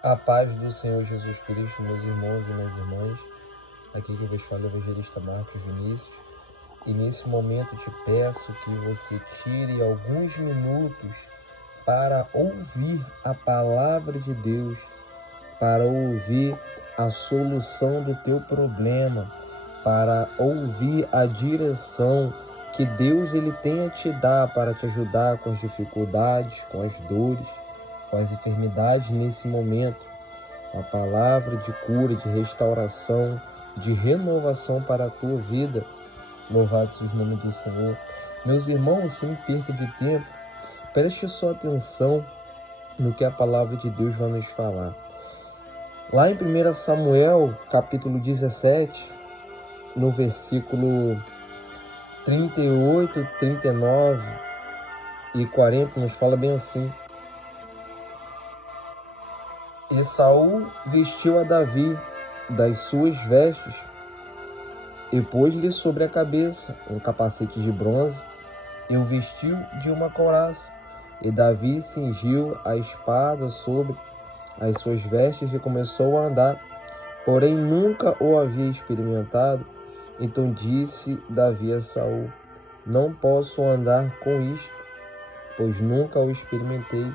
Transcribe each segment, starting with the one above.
A paz do Senhor Jesus Cristo, meus irmãos e minhas irmãs. Aqui que vos fala o evangelista Marcos Vinícius. E nesse momento te peço que você tire alguns minutos para ouvir a palavra de Deus, para ouvir a solução do teu problema, para ouvir a direção que Deus ele tem a te dar para te ajudar com as dificuldades, com as dores, com as enfermidades nesse momento. Uma palavra de cura, de restauração, de renovação para a tua vida. Louvado seja o nome do Senhor. Meus irmãos, sem perda de tempo, preste sua atenção no que a palavra de Deus vai nos falar. Lá em 1 Samuel, capítulo 17, no versículo 38, 39 e 40, nos fala bem assim: E Saul vestiu a Davi das suas vestes e pôs-lhe sobre a cabeça um capacete de bronze e o vestiu de uma couraça. E Davi cingiu a espada sobre as suas vestes e começou a andar, porém nunca o havia experimentado. Então disse Davi a Saul: Não posso andar com isto, pois nunca o experimentei.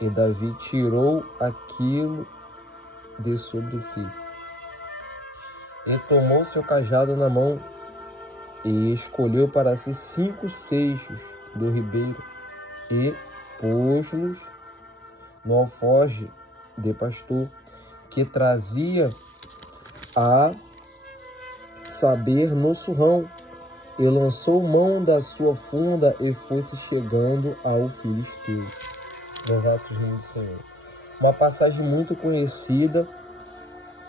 E Davi tirou aquilo de sobre si. E tomou seu cajado na mão e escolheu para si 5 seixos do ribeiro e pôs-los no alforje de pastor que trazia a saber no surrão, e lançou mão da sua funda e fosse chegando ao filisteu. Louvado seja o nome do Senhor. Uma passagem muito conhecida,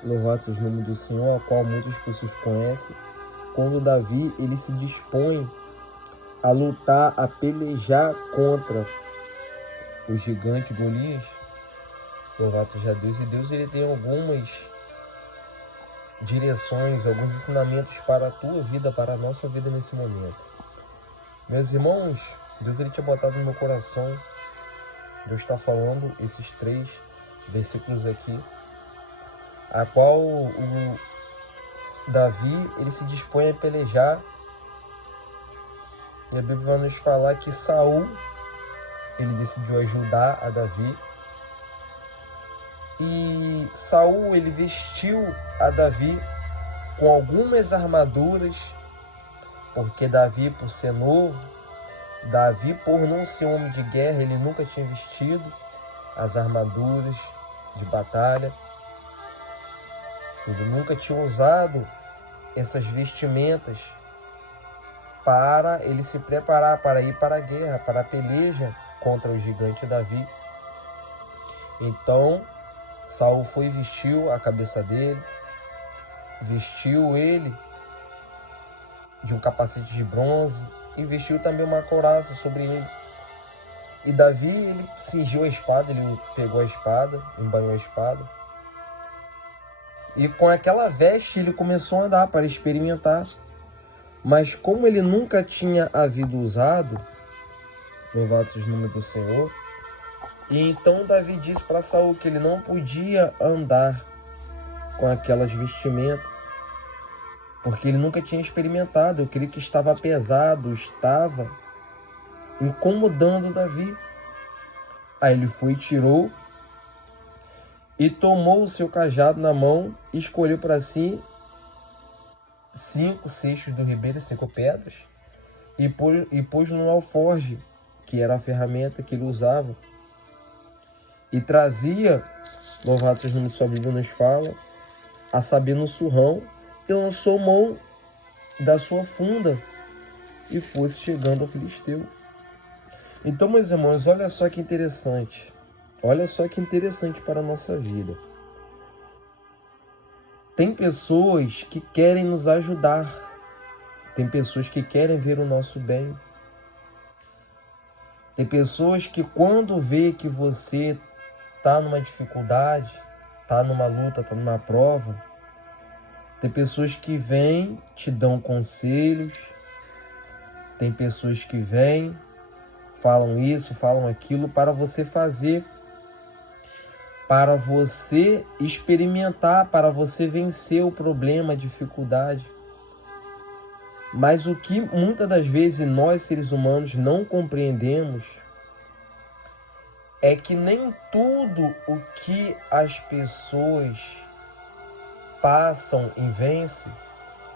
louvado seja o nome do Senhor, a qual muitas pessoas conhecem, quando Davi ele se dispõe a lutar, a pelejar contra o gigante Golias. Louvado seja Deus. E Deus ele tem algumas direções, alguns ensinamentos para a tua vida, para a nossa vida nesse momento. Meus irmãos, Deus ele tinha botado no meu coração. Deus está falando esses 3 versículos aqui, a qual o Davi ele se dispõe a pelejar. E a Bíblia vai nos falar que Saul ele decidiu ajudar a Davi. E Saul ele vestiu a Davi com algumas armaduras, porque Davi, por ser novo, Davi, por não ser um homem de guerra, ele nunca tinha vestido as armaduras de batalha. Ele nunca tinha usado essas vestimentas para ele se preparar para ir para a guerra, para a peleja contra o gigante Davi. Então, Saul foi e vestiu a cabeça dele, vestiu ele de um capacete de bronze e vestiu também uma couraça sobre ele. E Davi, ele cingiu a espada, ele pegou a espada, embanhou a espada. E com aquela veste ele começou a andar para experimentar. Mas como ele nunca tinha havido usado, louvado seja o nome do Senhor, e então Davi disse para Saul que ele não podia andar com aquelas vestimentas, porque ele nunca tinha experimentado. Eu creio que estava pesado, estava incomodando Davi. Aí ele foi e tirou, e tomou o seu cajado na mão, e escolheu para si 5 seixos do ribeiro, 5 pedras, e pôs no alforje, que era a ferramenta que ele usava. E trazia, louvado seja o nome de sua Bíblia nos fala, a saber no surrão, e lançou mão da sua funda e fosse chegando ao filisteu. Então, meus irmãos, olha só que interessante. Olha só que interessante para a nossa vida. Tem pessoas que querem nos ajudar. Tem pessoas que querem ver o nosso bem. Tem pessoas que quando vê que você está numa dificuldade, está numa luta, está numa prova, tem pessoas que vêm, te dão conselhos, tem pessoas que vêm, falam isso, falam aquilo para você fazer para você experimentar, para você vencer o problema, a dificuldade. Mas o que muitas das vezes nós, seres humanos, não compreendemos é que nem tudo o que as pessoas passam e vencem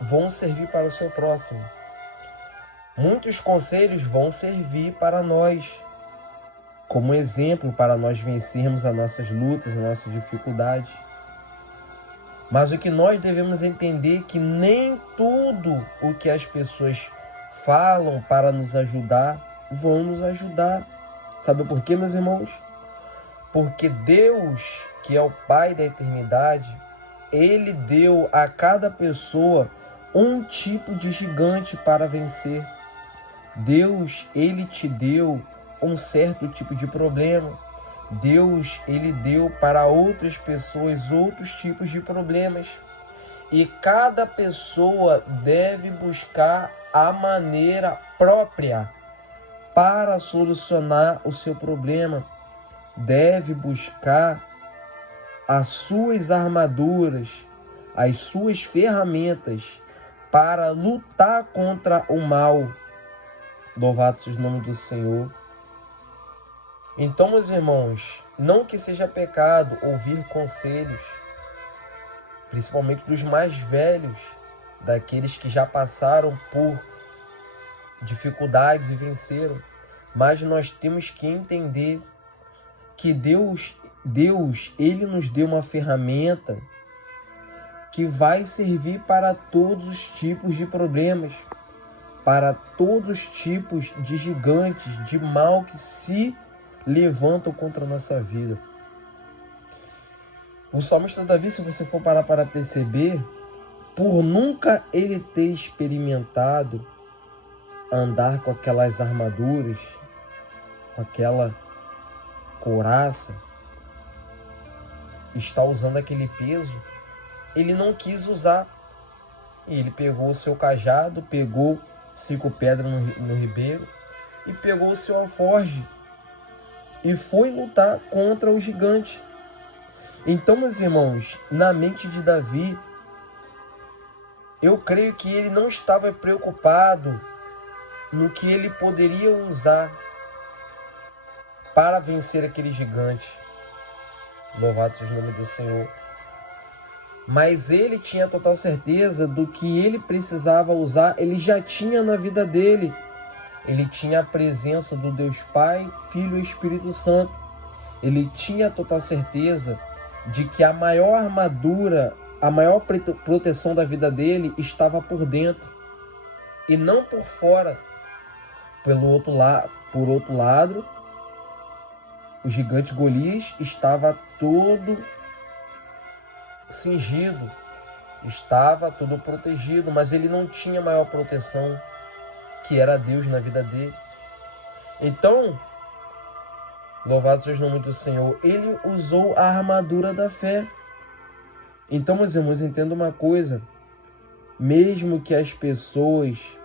vão servir para o seu próximo. Muitos conselhos vão servir para nós, como exemplo para nós vencermos as nossas lutas, as nossas dificuldades. Mas o que nós devemos entender é que nem tudo o que as pessoas falam para nos ajudar vão nos ajudar. Sabe por quê, meus irmãos? Porque Deus, que é o Pai da eternidade, Ele deu a cada pessoa um tipo de gigante para vencer. Deus, Ele te deu um certo tipo de problema. Deus, Ele deu para outras pessoas outros tipos de problemas. E cada pessoa deve buscar a maneira própria para solucionar o seu problema. Deve buscar as suas armaduras, as suas ferramentas para lutar contra o mal. Louvado seja o nome do Senhor. Então, meus irmãos, não que seja pecado ouvir conselhos, principalmente dos mais velhos, daqueles que já passaram por dificuldades e venceram, mas nós temos que entender que Deus, Ele nos deu uma ferramenta que vai servir para todos os tipos de problemas, para todos os tipos de gigantes, de mal que se levantam contra a nossa vida. O salmista Davi, se você for parar para perceber, por nunca ele ter experimentado andar com aquelas armaduras, com aquela couraça, está usando aquele peso, ele não quis usar. Ele pegou o seu cajado, pegou 5 pedras no ribeiro e pegou o seu alforje e foi lutar contra o gigante. Então, meus irmãos, na mente de Davi, eu creio que ele não estava preocupado no que ele poderia usar para vencer aquele gigante. Louvado seja o nome do Senhor. Mas ele tinha total certeza do que ele precisava usar, ele já tinha na vida dele. Ele tinha a presença do Deus Pai, Filho e Espírito Santo. Ele tinha total certeza de que a maior armadura, a maior proteção da vida dele estava por dentro e não por fora. Por outro lado, o gigante Golias estava todo cingido, estava todo protegido, mas ele não tinha maior proteção, que era Deus na vida dele. Então, louvado seja o nome do Senhor, ele usou a armadura da fé. Então, meus irmãos, entenda uma coisa, mesmo que as pessoas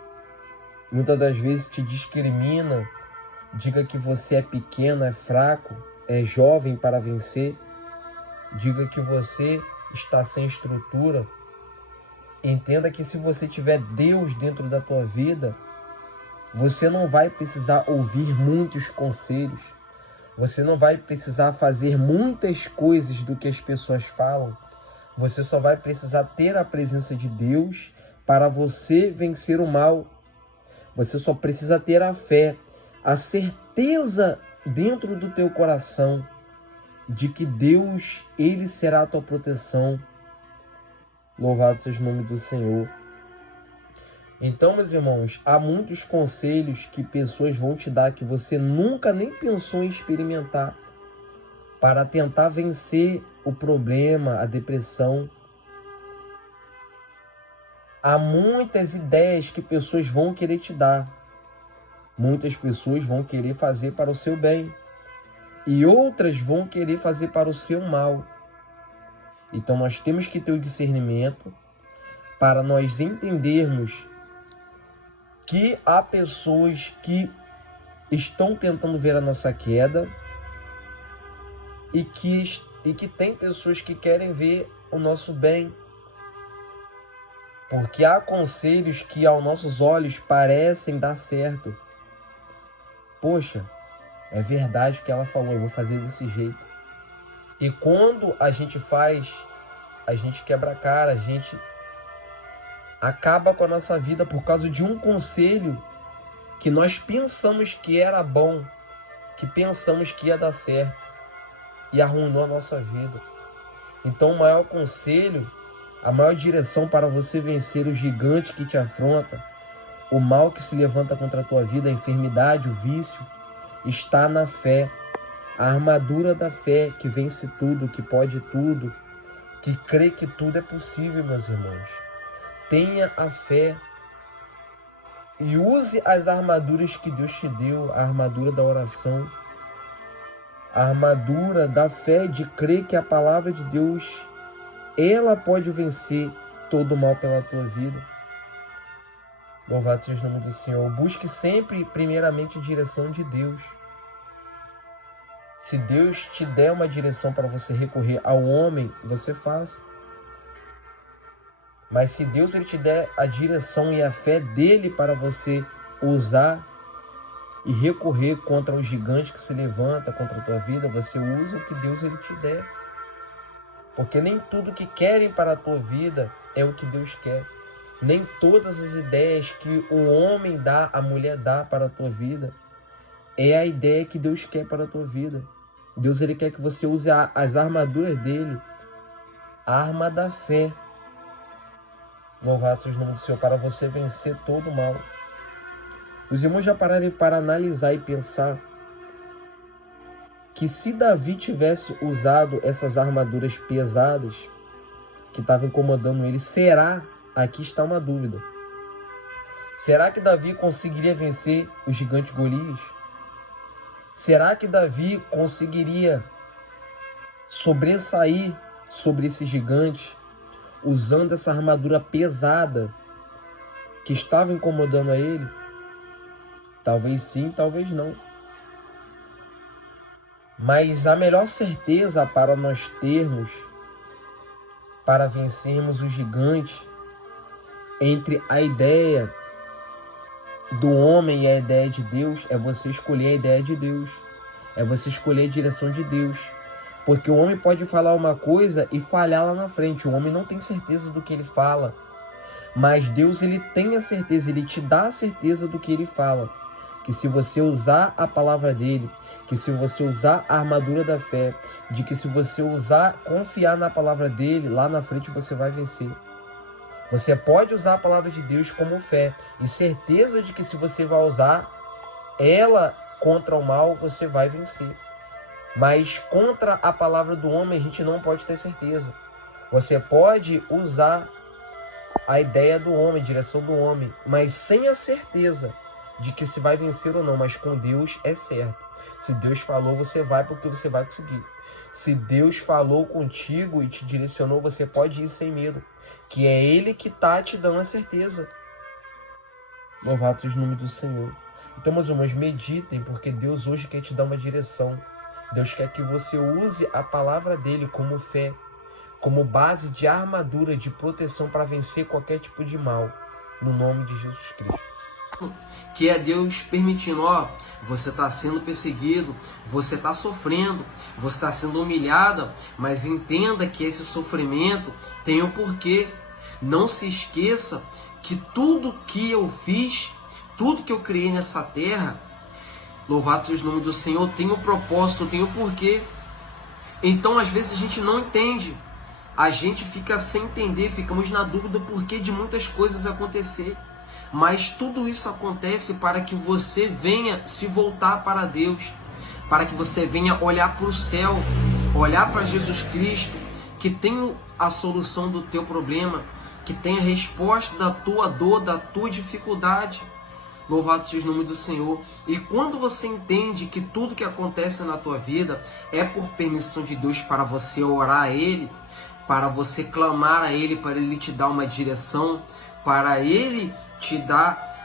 muitas das vezes te discriminam, diga que você é pequeno, é fraco, é jovem para vencer, diga que você está sem estrutura, entenda que se você tiver Deus dentro da tua vida, você não vai precisar ouvir muitos conselhos, você não vai precisar fazer muitas coisas do que as pessoas falam, você só vai precisar ter a presença de Deus para você vencer o mal. Você só precisa ter a fé, a certeza dentro do teu coração de que Deus, Ele será a tua proteção. Louvado seja o nome do Senhor. Então, meus irmãos, há muitos conselhos que pessoas vão te dar que você nunca nem pensou em experimentar para tentar vencer o problema, a depressão. Há muitas ideias que pessoas vão querer te dar. Muitas pessoas vão querer fazer para o seu bem. E outras vão querer fazer para o seu mal. Então nós temos que ter o discernimento para nós entendermos que há pessoas que estão tentando ver a nossa queda e que e que tem pessoas que querem ver o nosso bem. Porque há conselhos que aos nossos olhos parecem dar certo. Poxa, é verdade o que ela falou, eu vou fazer desse jeito. E quando a gente faz, a gente quebra a cara, a gente acaba com a nossa vida por causa de um conselho que nós pensamos que era bom, que pensamos que ia dar certo e arruinou a nossa vida. Então o maior conselho, a maior direção para você vencer o gigante que te afronta, o mal que se levanta contra a tua vida, a enfermidade, o vício, está na fé. A armadura da fé que vence tudo, que pode tudo, que crê que tudo é possível, meus irmãos. Tenha a fé e use as armaduras que Deus te deu, a armadura da oração, a armadura da fé de crer que a palavra de Deus, ela pode vencer todo o mal pela tua vida. Louvado seja o nome do Senhor. Busque sempre, primeiramente, a direção de Deus. Se Deus te der uma direção para você recorrer ao homem, você faz. Mas se Deus ele te der a direção e a fé dele para você usar e recorrer contra o gigante que se levanta contra a tua vida, você usa o que Deus ele te der. Porque nem tudo que querem para a tua vida é o que Deus quer. Nem todas as ideias que o homem dá, a mulher dá para a tua vida, é a ideia que Deus quer para a tua vida. Deus ele quer que você use as armaduras dele, a arma da fé. Louvado seja o nome do Senhor, para você vencer todo o mal. Os irmãos já pararam para analisar e pensar que se Davi tivesse usado essas armaduras pesadas que estavam incomodando ele, será, aqui está uma dúvida, será que Davi conseguiria vencer o gigante Golias? Será que Davi conseguiria sobressair sobre esse gigante usando essa armadura pesada que estava incomodando a ele? Talvez sim, talvez não. Mas a melhor certeza para nós termos, para vencermos o gigante, entre a ideia do homem e a ideia de Deus, é você escolher a ideia de Deus. É você escolher a direção de Deus. Porque o homem pode falar uma coisa e falhar lá na frente. O homem não tem certeza do que ele fala. Mas Deus, ele tem a certeza, ele te dá a certeza do que ele fala. Que se você usar a palavra dele, que se você usar a armadura da fé, de que se você confiar na palavra dele, lá na frente você vai vencer. Você pode usar a palavra de Deus como fé e certeza de que se você vai usar ela contra o mal, você vai vencer. Mas contra a palavra do homem, a gente não pode ter certeza. Você pode usar a ideia do homem, a direção do homem, mas sem a certeza de que se vai vencer ou não. Mas com Deus é certo. Se Deus falou, você vai, porque você vai conseguir. Se Deus falou contigo e te direcionou, você pode ir sem medo, que é Ele que está te dando a certeza. Louvado seja o nome do Senhor. Então, meus irmãos, meditem, porque Deus hoje quer te dar uma direção. Deus quer que você use a palavra dele como fé, como base de armadura, de proteção para vencer qualquer tipo de mal, no nome de Jesus Cristo. Que é Deus permitindo, ó, você está sendo perseguido, você está sofrendo, você está sendo humilhado, mas entenda que esse sofrimento tem um porquê. Não se esqueça que tudo que eu fiz, tudo que eu criei nessa terra, louvado seja o nome do Senhor, tem um propósito, tem um porquê. Então às vezes a gente não entende, a gente fica sem entender, ficamos na dúvida do porquê de muitas coisas acontecer. Mas tudo isso acontece para que você venha se voltar para Deus, para que você venha olhar para o céu, olhar para Jesus Cristo, que tem a solução do teu problema, que tem a resposta da tua dor, da tua dificuldade. Louvado seja o nome do Senhor. E quando você entende que tudo que acontece na tua vida é por permissão de Deus, para você orar a Ele, para você clamar a Ele, para Ele te dar uma direção, para Ele te dar